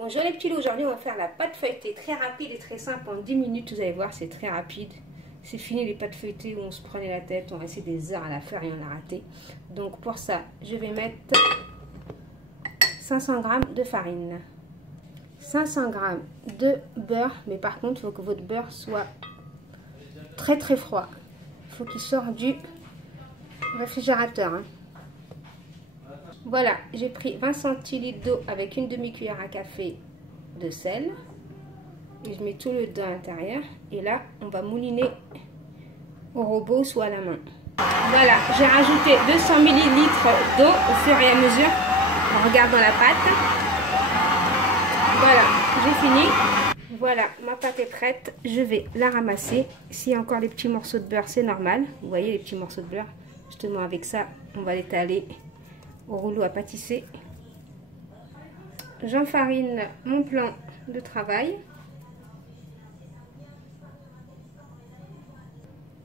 Bonjour les petits loups, aujourd'hui on va faire la pâte feuilletée, très rapide et très simple, en 10 minutes vous allez voir, c'est très rapide. C'est fini les pâtes feuilletées où on se prenait la tête, on restait des heures à la faire et on a raté. Donc pour ça, je vais mettre 500 g de farine, 500 g de beurre, mais par contre il faut que votre beurre soit très froid. Il faut qu'il sorte du réfrigérateur. Voilà, j'ai pris 20 centilitres d'eau avec une demi-cuillère à café de sel. Et je mets tout le dos à l'intérieur. Et là, on va mouliner au robot ou à la main. Voilà, j'ai rajouté 200 ml d'eau au fur et à mesure en regardant la pâte. Voilà, j'ai fini. Voilà, ma pâte est prête. Je vais la ramasser. S'il y a encore des petits morceaux de beurre, c'est normal. Vous voyez les petits morceaux de beurre. Justement, avec ça, on va l'étaler au rouleau à pâtisser. J'enfarine mon plan de travail.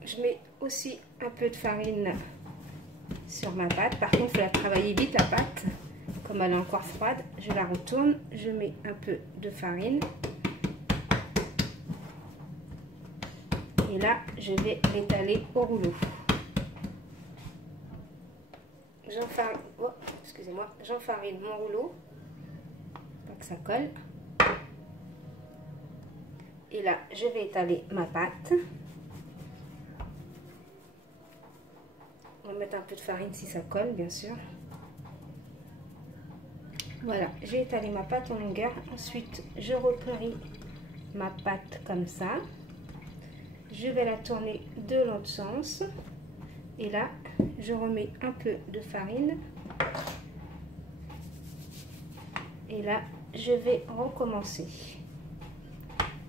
Je mets aussi un peu de farine sur ma pâte. Par contre, il faut la travailler vite la pâte. Comme elle est encore froide, je la retourne. Je mets un peu de farine. Et là, je vais l'étaler au rouleau. J'enfarine mon rouleau, pas que ça colle. Et là, je vais étaler ma pâte. On va mettre un peu de farine si ça colle, bien sûr. Voilà, j'ai étalé ma pâte en longueur. Ensuite, je replie ma pâte comme ça. Je vais la tourner de l'autre sens. Et là, je remets un peu de farine. Et là, je vais recommencer.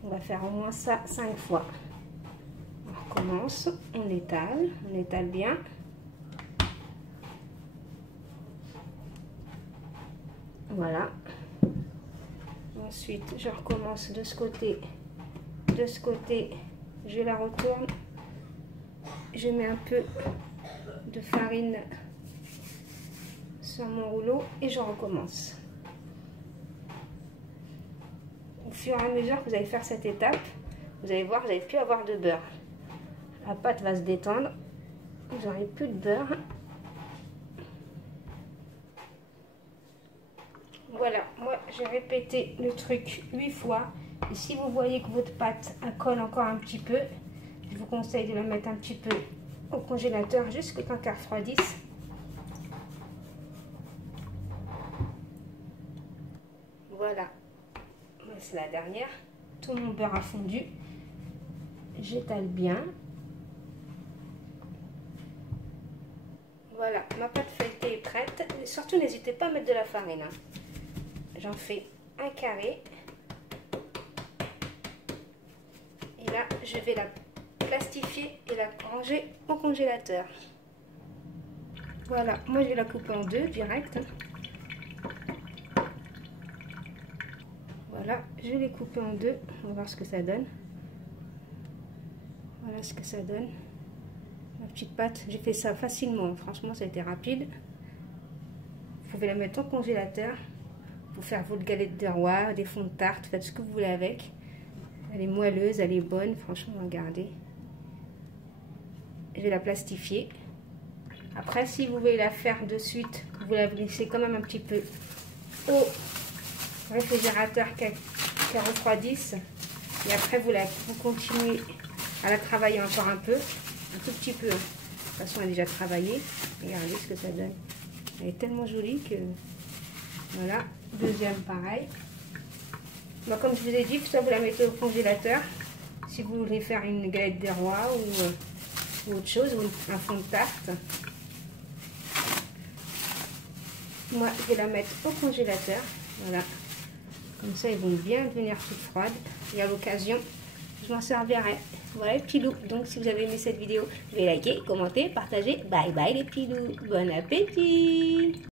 On va faire au moins ça 5 fois. On recommence, on étale bien. Voilà. Ensuite, je recommence de ce côté. De ce côté, je la retourne. Je mets un peu de farine sur mon rouleau et je recommence. Au fur et à mesure que vous allez faire cette étape, vous allez voir, vous n'allez plus avoir de beurre. La pâte va se détendre, vous n'aurez plus de beurre. Voilà, moi j'ai répété le truc 8 fois. Et si vous voyez que votre pâte colle encore un petit peu, je vous conseille de la mettre un petit peu au congélateur jusqu'à temps qu'elle refroidisse. Voilà, c'est la dernière. Tout mon beurre a fondu. J'étale bien. Voilà, ma pâte feuilletée est prête. Et surtout, n'hésitez pas à mettre de la farine. J'en fais un carré. Et là, je vais la plastifier et la ranger au congélateur. Voilà, moi je vais la couper en deux direct. Voilà, je vais les couper en deux. On va voir ce que ça donne. Voilà ce que ça donne. Ma petite pâte, j'ai fait ça facilement. Franchement, ça a été rapide. Vous pouvez la mettre au congélateur pour faire votre galette de roi, des fonds de tarte, faites ce que vous voulez avec. Elle est moelleuse, elle est bonne, franchement, regardez. Je vais la plastifier. Après, si vous voulez la faire de suite, vous la laissez quand même un petit peu au réfrigérateur qu'elle refroidisse. Et après, vous continuez à la travailler encore un peu, un tout petit peu. De toute façon, elle est déjà travaillée. Regardez ce que ça donne. Elle est tellement jolie que... Voilà, deuxième pareil. Bon, comme je vous ai dit, soit vous la mettez au congélateur, si vous voulez faire une galette des rois ou autre chose, ou un fond de tarte. Moi, je vais la mettre au congélateur. Voilà. Comme ça, elles vont bien devenir toutes froides. Et à l'occasion, je m'en servirai. Voilà les petits loups. Donc, si vous avez aimé cette vidéo, vous pouvez liker, commenter, partager. Bye bye les petits loups. Bon appétit!